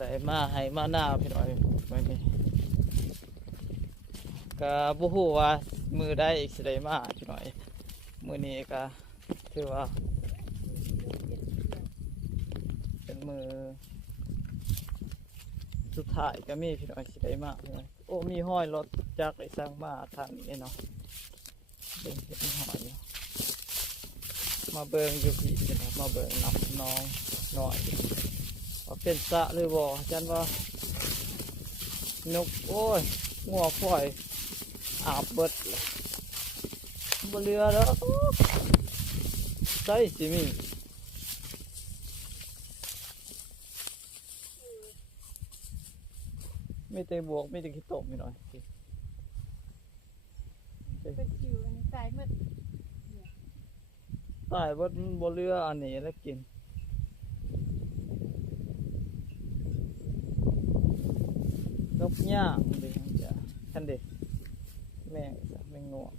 ได้มาให้มาหน้าพี่น้อยมื้อนี้ก็บ่ฮู้ว่ามือได้สิได้มาพี่น้อยมื้อนี้ก็ถือว่าเป็นมือสุดท้ายก็มีพี่น้อยสิได้มาพี่น้อยโอ้มีห้อยรถจักรได้สร้างมาทางนี้เนาะเป็นห้อยอยู่มาเบิ่งอยู่พี่พี่น้อยมาเบิ่งนับน้องน้อยว่าเป็นสระหรือบ่จันว่านกโอ้ยงัวควายอาบเบิดบ่เรือแล้วใส่สิมีแต่บวกมีแต่ขี้ตกมีหน่อยเป็นจิ๋วอันนี้ตายหมด ตายบ่เรืออันนี้แล้วกินนกย่างดิจ้ะท่านเด็กแม่งจ้ะแม่งงวง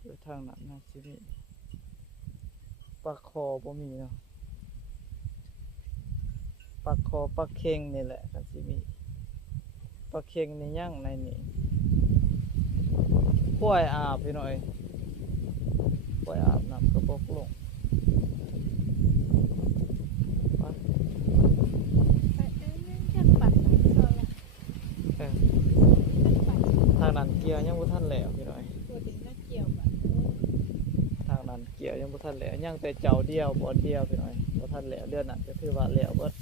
โดยทางนั้นนะสิมีปลาคอบ่มีเนาะปลาคอปลาเค็งนี่แหละก็สิมีปลาเค็งนี่ย่างในนี่กล้วยอาบพี่หน่อยกล้วยอาบน้ำกระบอกลงจะปัดโซละ ทางนั้นเกี่ยวยังบ่ทันแล้วพี่หน่อย ตัวถึงน่าเกี่ยวแบบ ทางนั้นเกี่ยวยังบ่ทันแล้วยังแต่เจ้าเดียวบ่เดียวพี่หน่อยบ่ทันแล้วเดือนนั้นก็ถือว่าแล้วเบิด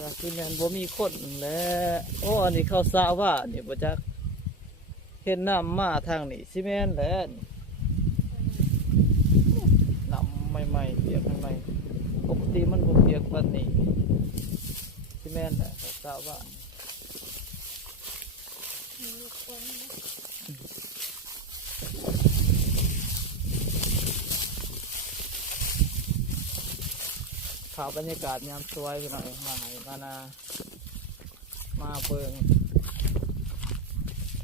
ก็คือแม่นบ่มีคนแหละโอ้อันนี้เขาสระว่านี่บ่จักเห็นน้ำมาทางนี้สิแม่นแหละน้ำใหม่ๆเปียกใหม่ๆปกติมันบ่เปียกปานนี้สิแม่นแหละเขาสระว่า มีคน ข่าวบรรยากาศยามสวยพี่น้อยมาให้มานามาเบิ่ง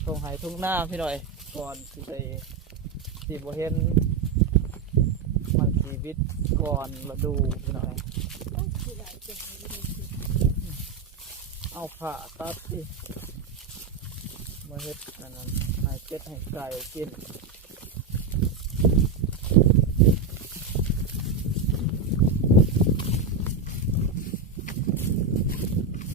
ทงไห้ทุ่งหน้าพี่หน่อยก่อนสิไปสิบ่เห็นมันชีวิตก่อนฤดูพี่หน่อย ต้องคือหลายจังเลย เอาผ้าตัดสิมาเฮ็ดนั่นให้เป็ดให้ไก่กิน